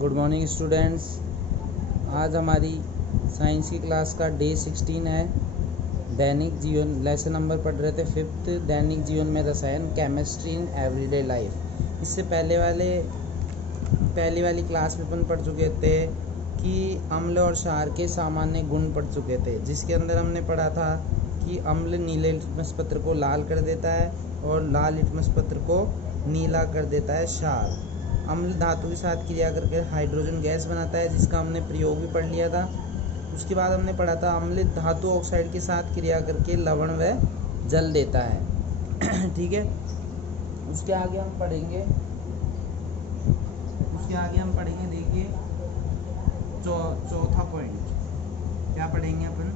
Good morning students. आज हमारी science की क्लास का डे 16 है। दैनिक जीवन लेसन नंबर पढ़ रहे थे 5th, दैनिक जीवन में रसायन, केमिस्ट्री इन एवरीडे लाइफ। इससे पहली वाली क्लास में अपन पढ़ चुके थे कि अम्ल और क्षार के सामान्य गुण पढ़ चुके थे, जिसके अंदर हमने पढ़ा था कि अम्ल नीले लिटमस पत्र को लाल कर देता है और लाल लिटमस पत्र को नीला कर देता है क्षार। अम्ल धातु के साथ क्रिया करके हाइड्रोजन गैस बनाता है, जिसका हमने प्रयोग भी पढ़ लिया था। उसके बाद हमने पढ़ा था अम्ल धातु ऑक्साइड के साथ क्रिया करके लवण व जल देता है। ठीक है, उसके आगे हम पढ़ेंगे देखिए चौथा पॉइंट क्या पढ़ेंगे अपन।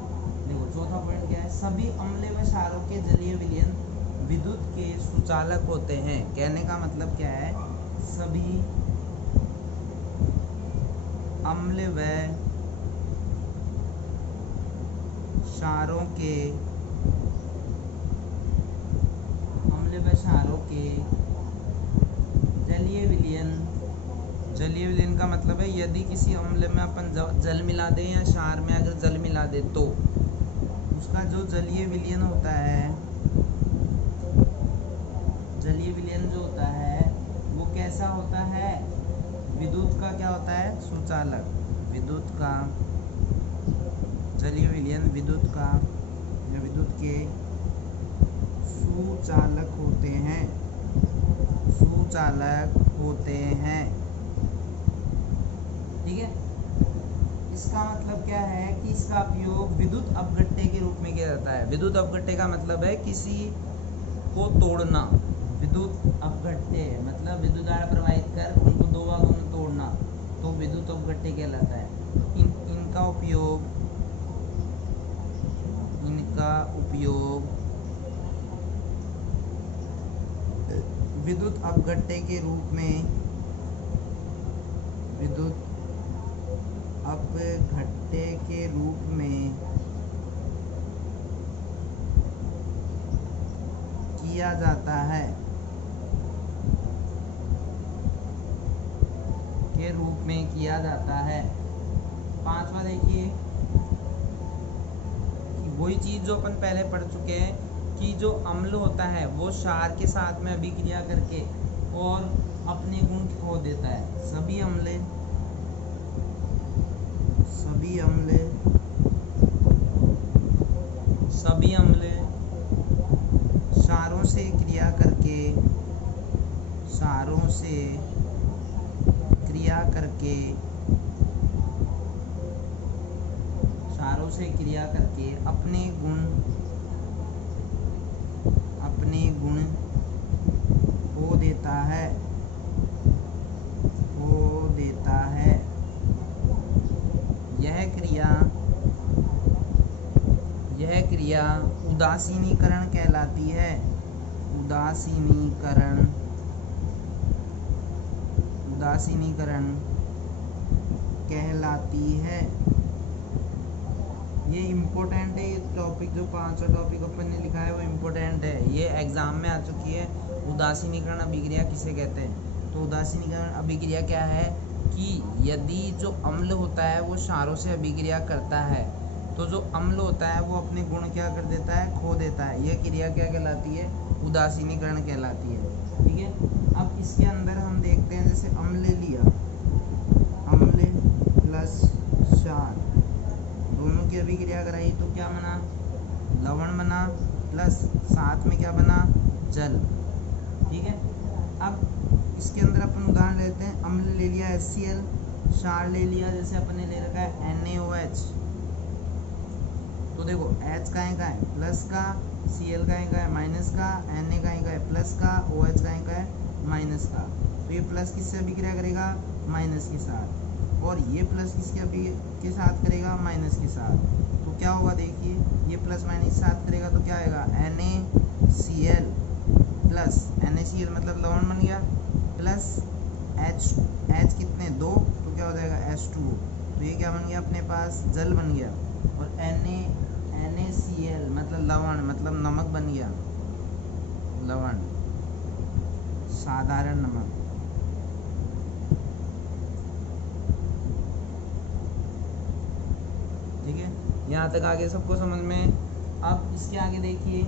देखो चौथा पॉइंट क्या है, सभी अम्ल व क्षारों के जलीय विलयन विद्युत के सुचालक होते हैं। कहने का मतलब क्या है, सभी अम्ल व क्षारों के जलीय विलयन का मतलब है यदि किसी अम्ल में अपन जल मिला दें या क्षार में अगर जल मिला दे तो उसका जो जलीय विलयन होता है, वो कैसा होता है, विद्युत का क्या होता है, सुचालक। विद्युत का जलीय विलयन विद्युत के सुचालक होते हैं। ठीक है, इसका मतलब क्या है कि इसका उपयोग विद्युत अपघट्य के रूप में किया जाता है। विद्युत अपघट्य का मतलब है किसी को तोड़ना। विद्युत अपघट्य मतलब विद्युत धारा प्रवाहित कर उनको दो भागों में तोड़ना, तो विद्युत अपघट्य कहलाता है। तो इनका उपयोग विद्युत अपघट्य के रूप में किया जाता है। पांचवा देखिए, वही चीज जो अपन पहले पढ़ चुके हैं कि जो अम्ल होता है वो क्षार के साथ में अभिक्रिया करके और अपने गुण खो देता है। सभी अम्ल क्षारों से क्रिया करके अपने गुण खो देता है। यह क्रिया उदासीनीकरण कहलाती है। ये इम्पोर्टेंट है। ये टॉपिक जो पांचवा टॉपिक अपन ने लिखा है वो इम्पोर्टेंट है, ये एग्जाम में आ चुकी है। उदासीनीकरण अभिक्रिया किसे कहते हैं? तो उदासीनीकरण अभिक्रिया क्या है कि यदि जो अम्ल होता है वो क्षारों से अभिक्रिया करता है तो जो अम्ल होता है वो अपने गुण क्या कर देता है, खो देता है। यह क्रिया क्या कहलाती है, उदासीनीकरण कहलाती है। ठीक है, अब इसके अंदर हम देखते हैं, जैसे अम्ल लिया, अम्ल प्लस क्षार दोनों की अभिक्रिया कराई तो क्या बना, लवण बना, प्लस साथ में क्या बना, जल। ठीक है, अब इसके अंदर अपन उदाहरण लेते हैं। अम्ल ले लिया HCl, क्षार ले लिया जैसे अपन ने ले रखा है NaOH। तो देखो H का है प्लस का, Cl का है माइनस का, Na का है प्लस का, OH का है माइनस का। तो ये प्लस किससे अभिक्रिया करेगा, माइनस के साथ, और ये प्लस किसके साथ करेगा, माइनस के साथ। तो क्या होगा देखिए, ये प्लस माइनस साथ करेगा तो क्या आएगा, NaCl प्लस NaCl मतलब लवण बन गया, प्लस H कितने, 2, तो क्या हो जाएगा H2। तो ये क्या बन गया, अपने पास जल बन गया। और NaCl मतलब लवण मतलब नमक बन गया, लवण साधारण नमक। यहाँ तक आगे सबको समझ में। अब इसके आगे देखिए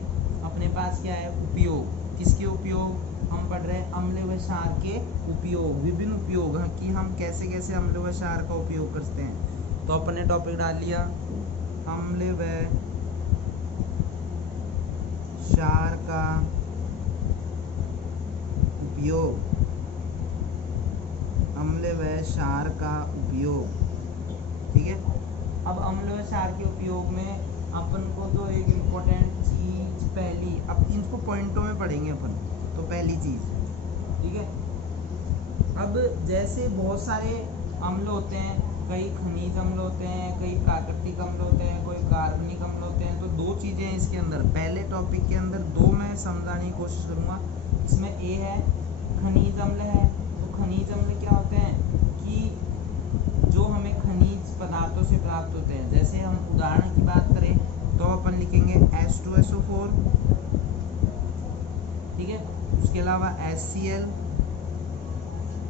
अपने पास क्या है, उपयोग। किसके उपयोग? हम पढ़ रहे हैं अम्ल व क्षार के उपयोग, विभिन्न उपयोग कि हम कैसे कैसे अम्ल व क्षार का उपयोग करते हैं। तो अपने टॉपिक डाल लिया अम्ल व क्षार का उपयोग, अम्ल व क्षार का उपयोग। ठीक है, अब अम्ल व क्षार के उपयोग में अपन को तो एक इम्पोर्टेंट चीज पहली, अब इनको पॉइंटों में पढ़ेंगे अपन। तो पहली चीज, ठीक है, अब जैसे बहुत सारे अम्ल होते हैं, कई खनिज अम्ल होते हैं, कई प्राकृतिक अम्ल होते हैं, कोई कार्बनिक अम्ल होते हैं। तो दो चीज़ें हैं इसके अंदर, पहले टॉपिक के अंदर दो मैं समझाने की कोशिश करूँगा। इसमें ए है खनिज अम्ल है। तो खनिज अम्ल क्या होते हैं कि जो हमें खनिज पदार्थों से प्राप्त होते हैं। जैसे हम उदाहरण की बात करें तो अपन लिखेंगे H2SO4, ठीक है, उसके अलावा HCl,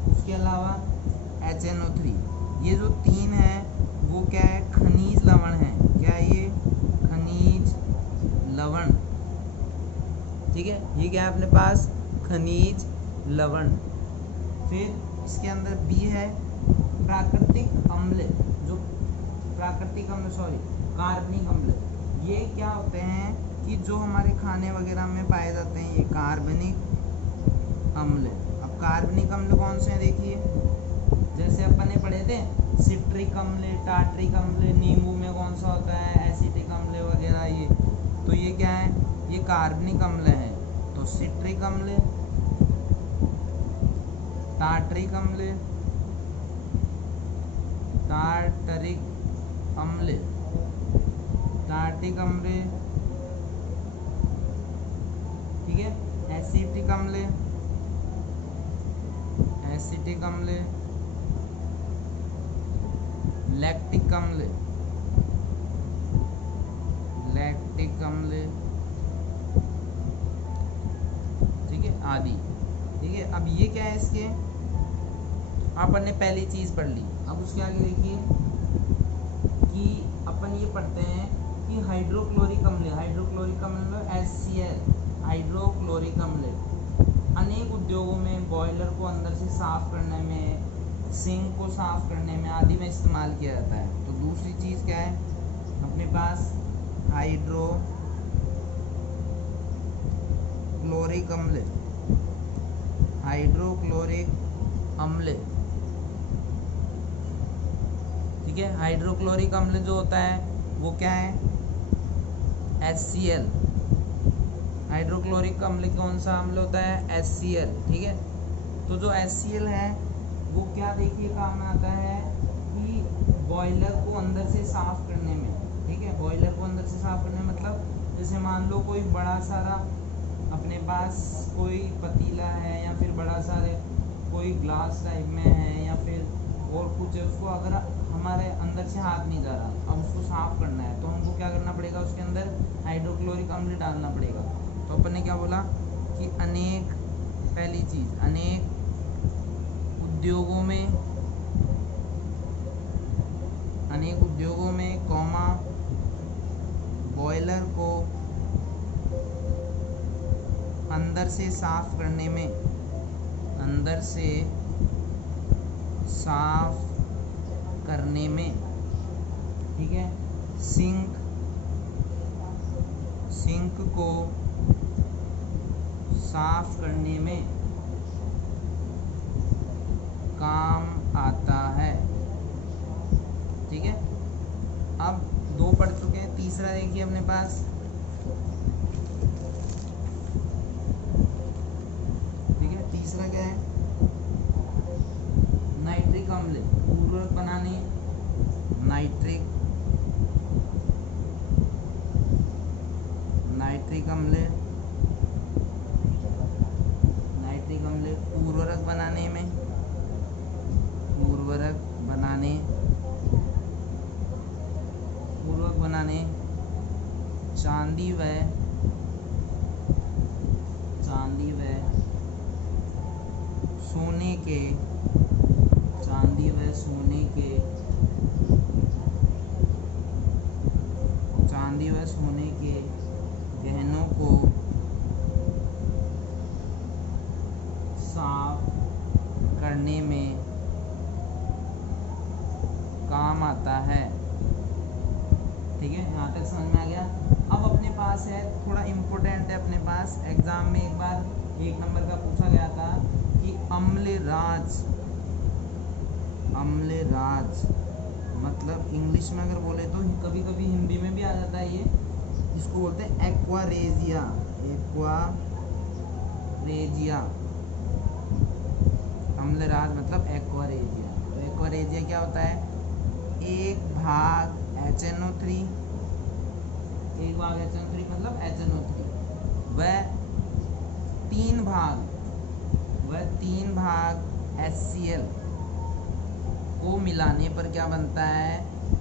उसके अलावा HNO3। ये जो तीन है वो क्या है, खनिज लवण है। क्या है ये? खनिज लवण। ठीक है, ये क्या है अपने पास, खनिज लवण। फिर इसके अंदर बी है प्राकृतिक अम्ल, जो प्राकृतिक अम्ल कार्बनिक अम्ल। ये क्या होते हैं कि जो हमारे खाने वगैरह में पाए जाते हैं, ये कार्बनिक अम्ल। अब कार्बनिक अम्ल कौन से हैं देखिए, जैसे अपन ने पढ़े थे सिट्रिक अम्ल, टार्ट्रिक अम्ल, नींबू में कौन सा होता है एसिटिक अम्ल वगैरह। ये तो ये क्या है, ये कार्बनिक अम्ल है। तो सिट्रिक अम्ल, टार्ट्रिक अम्ल, टार्टरिक अम्ल, टार्टिक अम्ल, ठीक है, एसिटिक अम्ल, एसिटिक अम्ल, लैक्टिक अम्ल, लैक्टिक अम्ल, ठीक है, आदि। ठीक है, अब ये क्या है इसके, अपन ने पहली चीज पढ़ ली। अब उसके आगे देखिए कि अपन ये पढ़ते हैं कि हाइड्रोक्लोरिक अम्ल, हाइड्रोक्लोरिक अम्ल HCl, हाइड्रोक्लोरिक अम्ल अनेक उद्योगों में बॉयलर को अंदर से साफ करने में, सिंक को साफ करने में आदि में इस्तेमाल किया जाता है। तो दूसरी चीज़ क्या है अपने पास, हाइड्रोक्लोरिक अम्ल, हाइड्रोक्लोरिक अम्ल। ठीक है, हाइड्रोक्लोरिक अम्ल जो होता है वो क्या है, HCl। हाइड्रोक्लोरिक अम्ल कौन सा अम्ल होता है, HCl। ठीक है, तो जो HCl है वो क्या देखिए काम में आता है कि बॉयलर को अंदर से साफ करने में। ठीक है, बॉयलर को अंदर से साफ करने मतलब जैसे मान लो कोई बड़ा सारा अपने पास कोई पतीला है या फिर बड़ा सारे कोई ग्लास टाइप में है या फिर और कुछ है, उसको अगर हमारे अंदर से हाथ नहीं जा रहा, अब उसको साफ करना है तो हमको क्या करना पड़ेगा, उसके अंदर हाइड्रोक्लोरिक अम्ल डालना पड़ेगा। तो अपन ने क्या बोला कि अनेक, पहली चीज अनेक उद्योगों में, अनेक उद्योगों में कॉमा बॉयलर को अंदर से साफ करने में, अंदर से साफ करने में, ठीक है, सिंक को साफ करने में काम आता है। ठीक है, अब दो पढ़ चुके हैं, तीसरा देखिए अपने पास, ठीक है, तीसरा क्या है, नाइट्रिक अम्ल, उर्वरक बनाने, नाइट्रिक अम्ल, नाइट्रिक अम्ल उर्वरक बनाने में, उर्वरक बनाने चांदी व सोने के चांदी व सोने के गहनों को साफ करने में काम आता है। ठीक है, यहाँ तक समझ में आ गया। अब अपने पास है, थोड़ा इम्पोर्टेंट है अपने पास, एग्जाम में एक बार 1 नंबर का पूछा गया था कि अम्लराज मतलब इंग्लिश में अगर बोले तो कभी कभी हिंदी में भी आ जाता है ये, इसको बोलते हैं एक्वारेजिया। अम्लराज मतलब एक्वारेजिया। तो एक्वारेजिया क्या होता है? 1 भाग HNO3 मतलब HNO3 वह 3 भाग HCl को मिलाने पर क्या बनता है?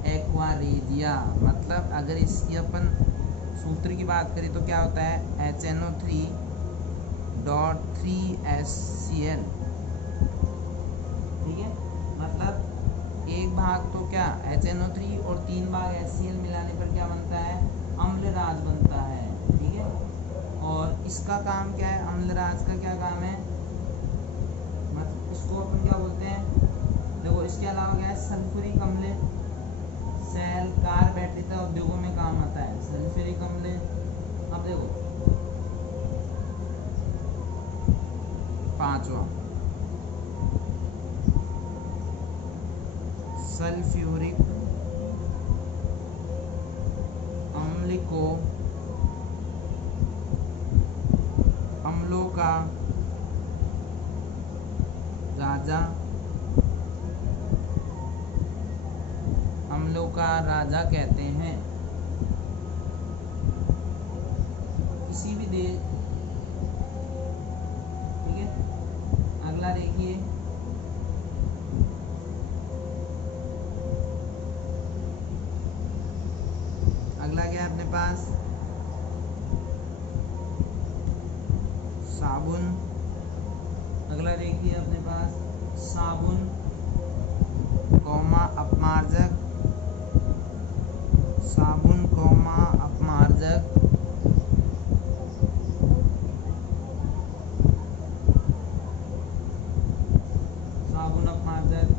एक्वारेजिया। मतलब अगर इसकी अपन सूत्र की बात करें तो क्या होता है? HNO3.3HCl। ठीक है, मतलब 1 भाग तो क्या HNO3 और 3 भाग HCl मिलाने पर क्या बनता है? अम्लराज बनता है। ठीक है, और इसका काम क्या है? अम्लराज का क्या काम है? मतलब इसको अपन क्या बोलते हैं? देखो, इसके अलावा क्या है? सल्फ्यूरिक अम्ल सेल, कार, बैटरी तथा उद्योगों में काम आता है। सल्फ्यूरिक अम्ल, अब देखो 5वां सल्फ्यूरिक अम्ल को अम्लों का राजा कहते हैं। किसी भी देश, ठीक है, अगला देखिए, अगला क्या है अपने पास? साबुन। अगला देखिए अपने पास साबुन, अपमार्जक, साबुन, अपमार्जक,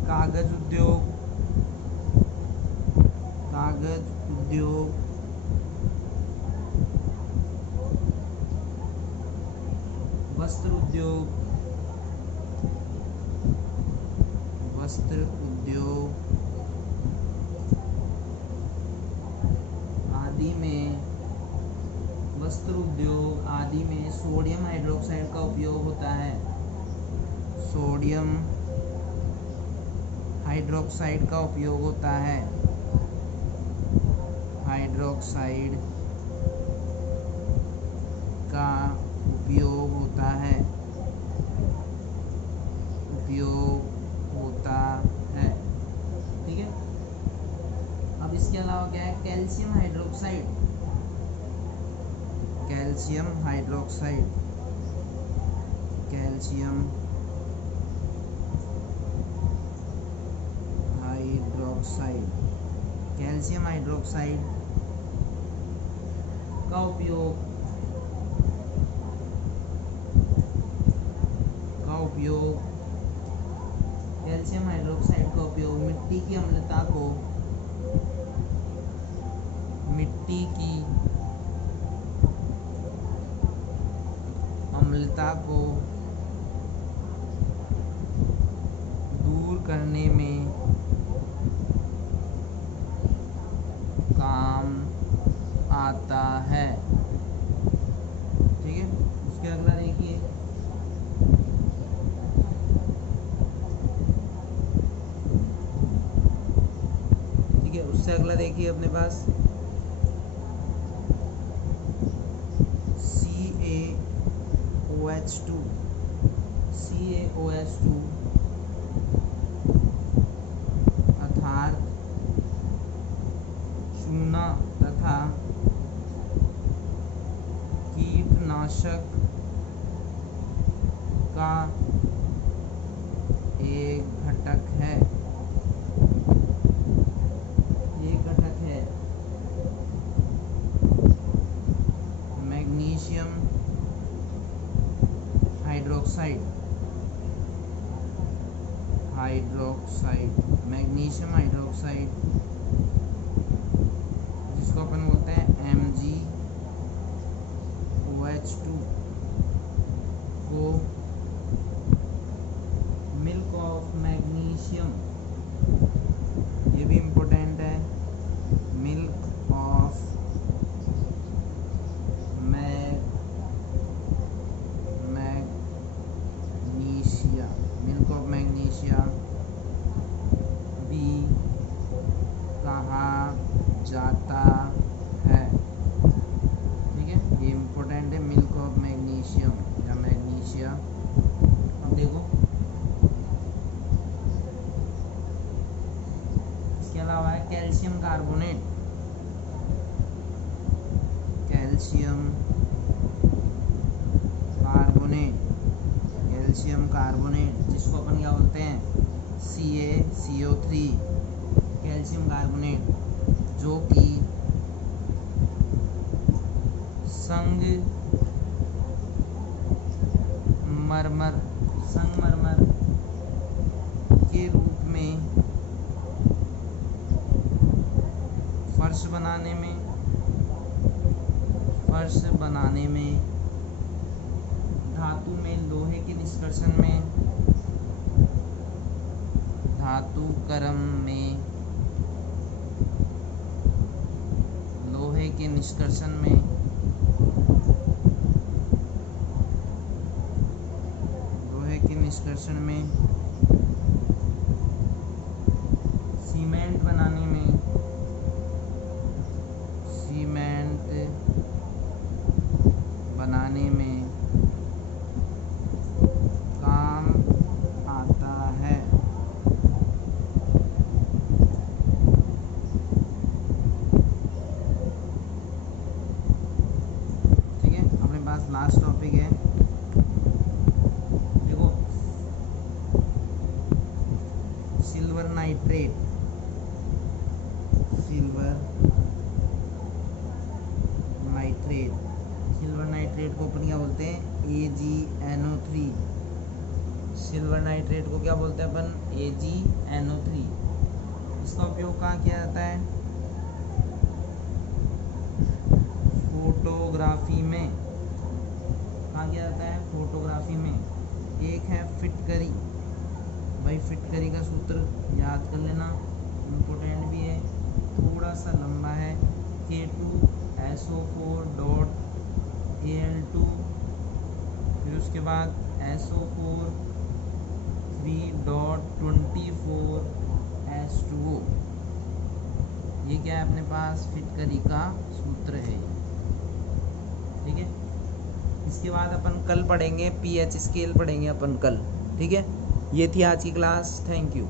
कागज उद्योग, वस्त्र उद्योग आदि में सोडियम हाइड्रोक्साइड का उपयोग होता है। सोडियम हाइड्रोक्साइड का उपयोग होता है। हाइड्रोक्साइड का उपयोग होता है। ठीक है, अब इसके अलावा क्या है? कैल्शियम हाइड्रोक्साइड, कैल्शियम हाइड्रोक्साइड का उपयोग कैल्शियम हाइड्रोक्साइड का उपयोग मिट्टी की अम्लता को दूर करने में काम आता है। ठीक है, उसके अगला देखिए, ठीक है, उससे अगला देखिए अपने पास CaOH2 अर्थात चूना तथा कीटनाशक का एक घटक है। हाइड्रोक्साइड, मैग्नीशियम हाइड्रोक्साइड, जिसको अपन बोलते हैं MgOH2 को मिल्क ऑफ मैग्नीशियम, ये भी इम्पोर्टेंट है, मिल्क ऑफ मैग्नीशिया भी कहा जाता है। ठीक है, ये इम्पोर्टेंट है, मिल्क ऑफ मैग्नीशियम या मैग्नीशिया। अब देखो इसके अलावा है कैल्शियम कार्बोनेट, जिसको अपन क्या बोलते हैं CaCO3, कैल्शियम कार्बोनेट, जो कि संगमरमर के रूप में फर्श बनाने में धातु में लोहे के निष्कर्षण में, धातुकर्म में लोहे के निष्कर्षण में, सीमेंट बनाने में काम आता है। ठीक है, अपने पास लास्ट टॉपिक है, देखो सिल्वर नाइट्रेट को अपन क्या बोलते हैं AgNO3। सिल्वर नाइट्रेट को क्या बोलते हैं अपन AgNO3। इसका उपयोग कहाँ किया जाता है? फोटोग्राफी में। कहाँ किया जाता है? फोटोग्राफी में। एक है फिटकरी, भाई फिटकरी का सूत्र याद कर लेना, इम्पोर्टेंट भी है, थोड़ा सा लंबा है, K2SO4.Al2, फिर उसके बाद SO4 3.24H2O। ये क्या है अपने पास? फिटकरी का सूत्र है। ठीक है, इसके बाद अपन कल पढ़ेंगे pH स्केल पढ़ेंगे अपन कल। ठीक है, ये थी आज की क्लास। Thank you.